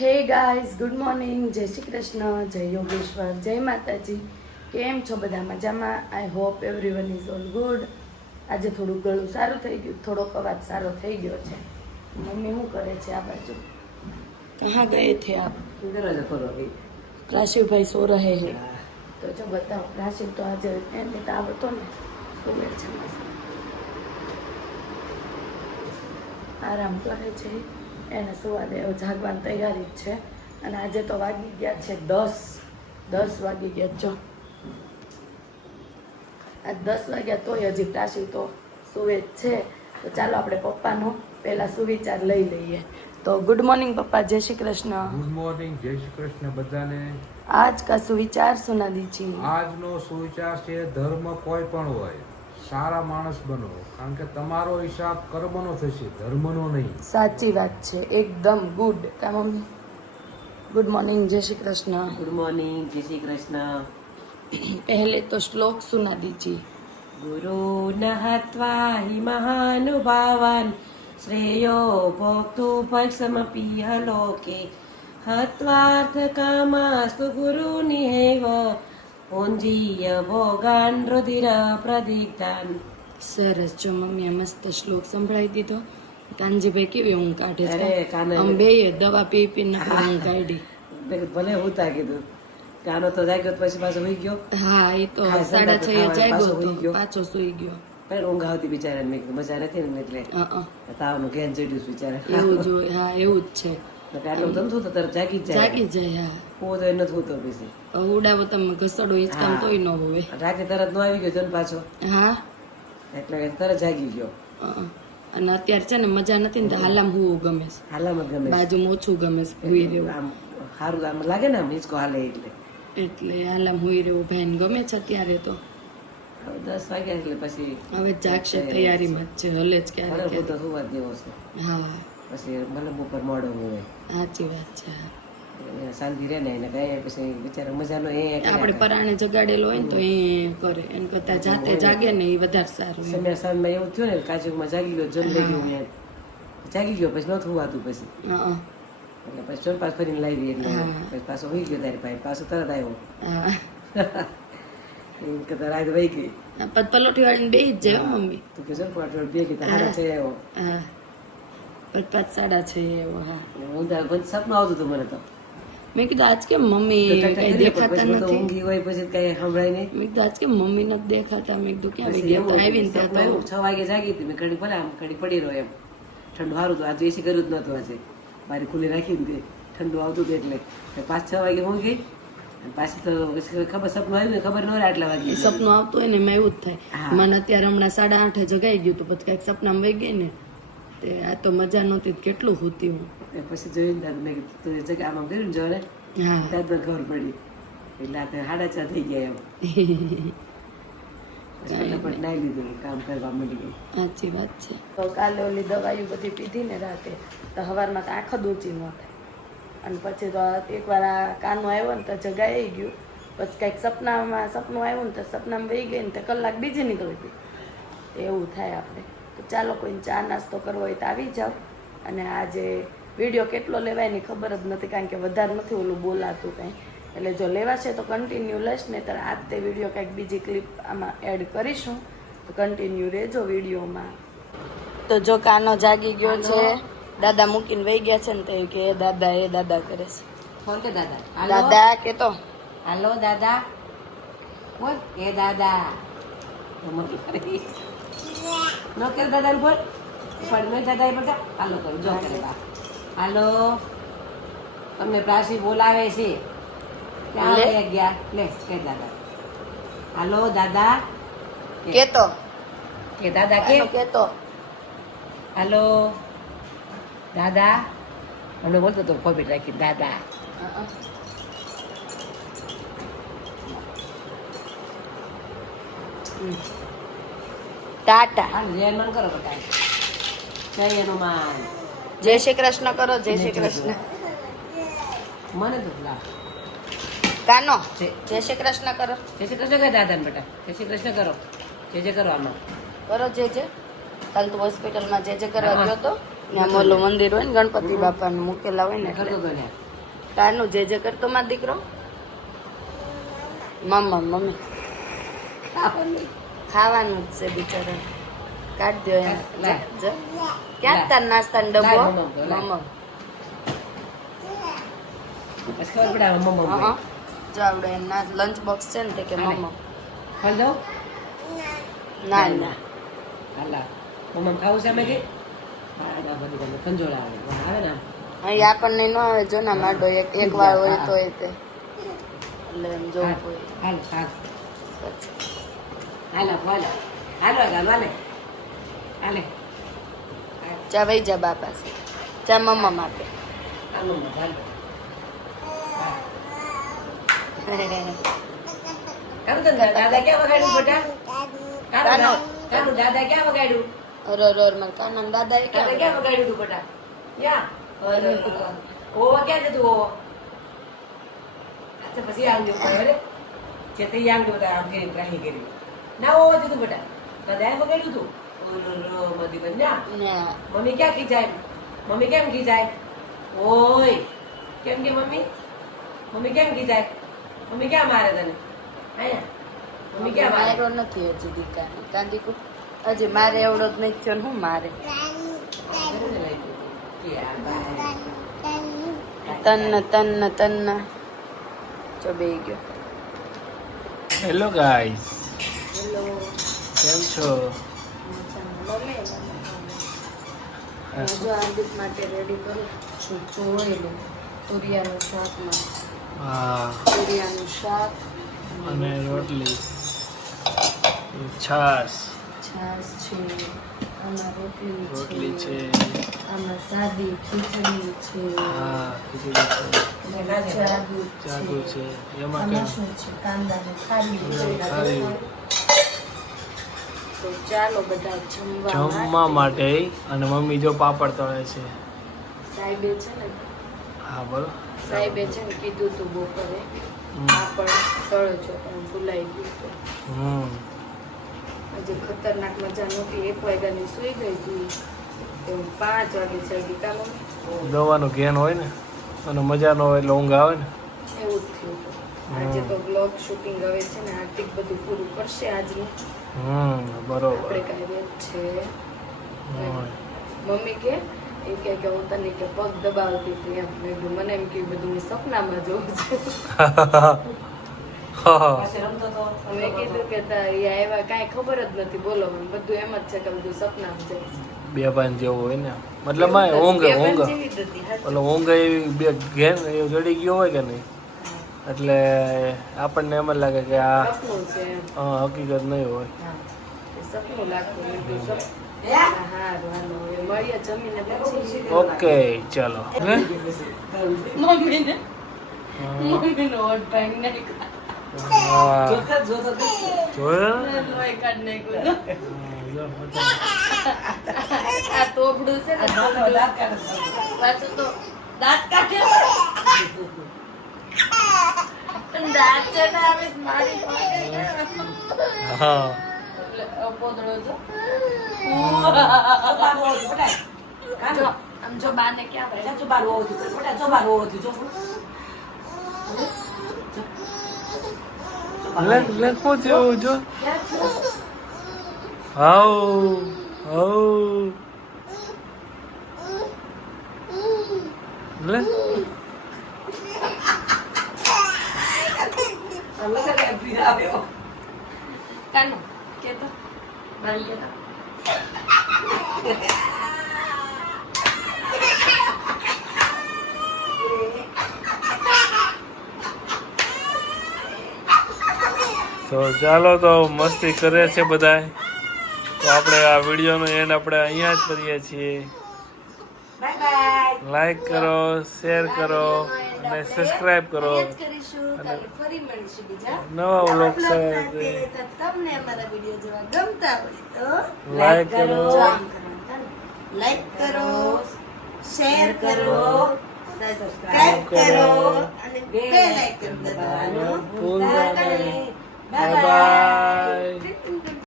Hey guys good morning. જય શ્રી કૃષ્ણ જય યોગેશ્વર જય માતાજી. કેમ છો બધા મજામાં? I hope everyone is all good આજે થોડું ગળું સારું થઈ ગયું થોડોક અવાજ સારો થઈ ગયો છે. મમ્મી શું કરે છે આ બાજુ? કહાં ગયે થે આપ? રાશિવભાઈ સો રહે હે. તો જો બતાવો રાશિવ તો આજે એને તાવ હતો ને સુવે છે. મસ્ત. આરામ કરે છે. એને સુવા દે જાગવાની તૈયારી જ છે. અને આજે તો વાગી ગયા છે દસ. દસ વાગી ગયા જો. આજ દસ વાગ્યા તોય હજી પ્રાસી તો સુવે જ છે. તો ચાલો આપણે પપ્પાનો પહેલાં સુવિચાર લઈ લઈએ. તો ગુડ મોર્નિંગ પપ્પા. જય શ્રી કૃષ્ણ. ગુડ મોર્નિંગ જય શ્રી કૃષ્ણ બધાને. આજ કા સુવિચાર સુના દીજી આજનો સુવિચાર છે ધર્મ કોઈ પણ હોય. સારા માણસ બનો કારણ કે તમારો હિસાબ કર્મનો થશે ધર્મનો નહીં. સાચી વાત છે એકદમ ગુડ. કામ મમ્મી? ગુડ મોર્નિંગ જય શ્રી કૃષ્ણ. ગુડ મોર્નિંગ જય શ્રી કૃષ્ણ. પહેલે તો શ્લોક સુના દીજી ગુરુ નહત્વા હિ મહાનુભાવાન શ્રેયો ભોક્તુ ભક્ષમપિહ લોકે. હત્વાર્થ કામાસ્તુ ગુરુ નિહેવ પુંજીય ભોગાન રુધિર પ્રદિગ્ધાન સરસ જો મમ્મીએ મસ્ત શ્લોક સંભળાવી દીધો. કાનજીભાઈ કેવી ઊંઘ કાઢે છે? અંબે દવા પી પીને આપણે ઊંઘ કાઢી. ભલે હું તા કીધું. કાનો તો જાગ્યો પછી પાછો સુઈ ગયો. હા એ તો સાડા છ જાગ્યો પાછો સુઈ ગયો. પણ ઊંઘ આવતી બિચારા મેં મજા નથી ને એટલે. તાવનું ઘેન ચડ્યું બિચારા એવું જ હા એવું જ છે. આટલું ધંધો થતું તરત જાગી જાય. જાગી જાય હા. હું તો એ નથી હોતો પછી ઉડાવો તમે ઘસડો હિંચકામ. તોય ન હોવે. રાતે તરત નો આવી ગયો જન પાછો. હા. એટલે તરત જાગી ગયો. અને અત્યારે છે ને મજા નથી ને હાલામ હું ગમે છે. હાલામાં ગમે. બાજુમાં ઓછું ગમે છે હુઈ રહેવું. આમ સારું આમ લાગે ને આમ હિંચકો હાલે એટલે. એટલે હાલામ હુઈ રહેવું. ભાઈને ગમે છે અત્યારે તો. દસ વાગ્યા એટલે પછી હવે જાગશે તૈયારીમાં જ છે હલે જ ક્યારે તો સુવા દેવો છે. હા. પછી ભલે બપોર મોડો હોય. સાચી વાત છે. શાંતિ રહે ને એને કઈ પછી બિચારા મજાનો એ આપણે પરાણે જગાડેલો હોય ને તો એ કરે. એને કરતા જાતે જાગે ને એ વધારે સારું. સમય સાંજમાં એવું થયું ને કાચુમાં જાગી ગયો જમ લઈ ગયું જાગી ગયો પછી નતું હોવાતું પછી. અ. એટલે પછી ચોર પાસ ફરીને લાવી એટલે હા. પછી પાછો હોઈ ગયો તારી પાસે પાછો તરત આવ્યો. હા. કરતા રાત વહી ગઈ. પલોઠી વાળીને બે જ જાય મમ્મી. તું કે ને પાટોળ બે કીધા હારા છે આવ્યો. પછી પાંચ સાડા છે એવો હા. હું તો સપનું આવતું હતું મને તો. મેં કીધું આજ કેમ મમ્મી કઈ દેખાતા તો નથી? ઊંઘી હોય પછી કઈ સંભળાય નહીં. મેં કીધું આજ કેમ મમ્મી નથી દેખાતા? મેં કીધું ક્યાં પછી ગયા આવીને ત્યાં છ વાગે જાગી હતી મેં ઘડી ભલે આમ ઘડી પડી રહ્યો એમ. ઠંડુ સારું હતું આજે એસી કર્યું જ નતું આજે. બારી ખુલ્લી રાખી ને ઠંડુ આવતું હતું એટલે. પાંચ છ વાગે હું ગઈ અને પાછી તો ખબર સપનું આવ્યું ખબર ન રહે આટલા વાગે. સપનું આવતું હોય ને એમાં એવું જ થાય. મને અત્યારે હમણાં સાડા આઠે જગાઈ ગયું તો પછી કાંઈક સપનામાં વહી ગઈ ને તે આ તો મજા નહોતી કેટલું હોતી હું. પછી જોઈને ત્યારે મેં કીધું તું એ જગ્યા આમ આમ કર્યું જો ને હા. ત્યાં તો ખબર પડી. એટલે આ તો સાડા ચાર થઈ ગયા એમ. ફટાફટ નાઈ લીધું કામ કરવા મળી ગયું સાચી વાત છે. તો કાલે ઓલી દવાઈઓ બધી પીધી ને રાતે તો સવારમાં તો આંખ જ ઊંચી ન થાય. અને પછી તો એકવાર આ કાનો આવ્યો ને તો જગાઈ ગયું. પછી કંઈક સપનામાં સપનું આવ્યું ને તો સપનામાં વહી ગઈ ને તો કલાક બીજી નીકળી ગઈ. એવું થાય આપણે. તો ચાલો કોઈને ચા નાસ્તો કરવો હોય તો આવી જાઓ. અને આજે વીડિયો કેટલો લેવાય એની ખબર જ નથી કારણ કે વધારે નથી ઓલું બોલાતું કંઈ. એટલે જો લેવાશે તો કન્ટિન્યુ લઈશ ને ત્યારે આ તે વીડિયો કંઈક બીજી ક્લિપ આમાં એડ કરીશું. તો કન્ટિન્યુ રહેજો વિડીયોમાં. તો જો કાનો જાગી ગયો છે. દાદા મૂકીને વહી ગયા છે ને તો એ કે એ દાદા એ દાદા કરે છે. ફોન કે દાદા? દાદા કે તો? હાલો દાદા. બોલ એ દાદા. નો કેર દાદા ને બોલ પણ મેં દાદા બધા હાલો કરું જો કરે બા હાલો તમને પ્રાસી બોલાવે છે ક્યાં લે. ગયા લે કે દાદા હાલો દાદા કે તો કે દાદા કે કે તો હાલો દાદા અમને બોલતો તો કોવિડ રાખી દાદા ટાટા. જય કરો બધા જય શ્રી કૃષ્ણ કરો જય શ્રી કૃષ્ણ. મને તો કાનો જય. શ્રી કૃષ્ણ કરો. જય શ્રી કૃષ્ણ કહે દાદા બેટા. જય શ્રી કૃષ્ણ કરો. જે જે કરો આમાં. કરો જે જે કાલ તો હોસ્પિટલમાં જે જે કરવા. ગયો તો. ત્યાં મોલું મંદિર હોય ને ગણપતિ બાપાનું મૂકેલા હોય ને એટલે. તો જે જે કરતો મારો દીકરો. મમ્મા. મમ્મી ખાવાની જ છે બિચારા. કાઢ દો એમ. ક્યાં તાર નાસ્તાનો ડબ્બો? મમ્મા, જો આપણે એના લંચ બોક્સ છે ને તે કે હાલે. મમ્મા. ના ના હાલા મમ્મા ખાવું છે અમે કે. અહીં આપણને ન આવે જો ના માડો એક એક વાર હોય તો એ તે. એટલે એમ જોવું હોય. હાલ હાલ પછી. હાલો હાલો હાલો હાલો હાલે હાલે. ચા વહી જા બાપા. ચા મમ્મા માપે. દાદા ક્યાં વગાડ્યું બેટા દાદા ક્યાં વગાડ્યું? અરે અરે અરે મારા કાના દાદા એ ક્યાં ક્યાં વગાડ્યું? તું બેટા ક્યાં? ઓવા ક્યાં જતું ઓવો? અચ્છા પછી આમ જેવું જે તે આમ જેવું આમ કરી રાહી કરી. ના હોવા દીધું બેટા. દાદાએ બગાડ્યું તું. ઓલો રો મધી ના ના. મમ્મી ક્યાં ખીજાય? મમ્મી કેમ ખીજાય? ઓય. કેમ કે મમ્મી? મમ્મી કેમ ખીજાય? મમ્મી ક્યાં મારે તને? અહીંયા મમ્મી ક્યાં મારે? મારો નથી હજી દીકા કાં દીકુ હજી મારે એવડો જ નહીં થયો હું મારે? તન્ન તન્ન તન્ન જો બે ગયો. હેલો ગાઈસ કેમ છો? જો હાર્દિક માટે રેડી કરું છું. ચોળેલું તુરિયાનું શાકમાં. હા. તુરિયાનું શાક. અને રોટલી. છાશ. છાશ છે. આમાં રોટલી રોટલી છે. આમાં સાદી ખીચડી છે. હા ખીચડી છે. જાદુ છે. એમાં શું છે? કાંદાનું ખારી છે. ખારી. તો ચાલો બધા જમવા જમવા માટે. અને મમ્મી જો પાપડ તળે છે. સાહેબે છે ને? હા બોલો. સાહેબે છે ને કીધું તું બપોરે પાપડ તળજો પણ ભૂલાઈ ગયું તો. હમ. આજે ખતરનાક મજા નહોતી. એક વાગ્યાની સુઈ ગઈ હતી તો પાંચ વાગે જાગી મમ્મી? દવાનું ઘેન હોય ને અને મજા ન હોય એટલે ઊંઘ આવે ને. એવું જ થયું આજે તો બ્લોગ શૂટિંગ હવે છે ને આર્થિક બધું પૂરું કરશે આજનું. હમ બરોબર. આપણે કાંઈ છે. મમ્મી કે એ કે કે હું તને કે પગ દબાવતી હતી એમ. મેં કીધું મને એમ કે બધું હું સપનામાં જોઉં છું. મેં કીધું કે તા- એ આવ્યા કાંઈ ખબર જ નથી બોલો મને બધું એમ જ છે કે બધું સપનામાં જાય છે. બે ભાઈ જેવો હોય ને. મતલબ ઊંઘ ઊંઘ. ઓલો ઊંઘ એવી બે ઘેન એ જડી ગયો હોય કે નહીં? એટલે આપણને એમ જ લાગે કે આ હકીકત નહીં હોય. ઓકે ચાલો. દાંત કાઢે છે. પાછું તો દાંત કાઢે દાંત છે ને આવે છે મારી પાસે ને. હા એટલે પોદળો જો ચોપાનું હોવું જોઈએ, જો આમ જો બાને ક્યાં ભાઈ બેટા, ચોપાનું હોવું જોઈએ. બેટા, ચોપાનું હોવું જોઈએ. જો. લે લે શું થયું જો હાઉ હાઉ લે આ આવ્યો. કાનો કેતો? બાન કેતો. તો ચાલો તો મસ્તી કરે છે બધા તો આપણે આ વિડીયોનો એન્ડ આપણે અહીંયા જ કરીએ છીએ. લાઈક કરો શેર કરો અને સબસ્ક્રાઈબ કરો. નવા વ્લોગ સાથે. તમને અમારા વીડિયો જોવા ગમતા હોય તો લાઈક કરો લાઈક કરો શેર કરો સબસ્ક્રાઇબ કરો અને બેલ આઇકન દબાવવાનું ભૂલતા નહીં. Bye bye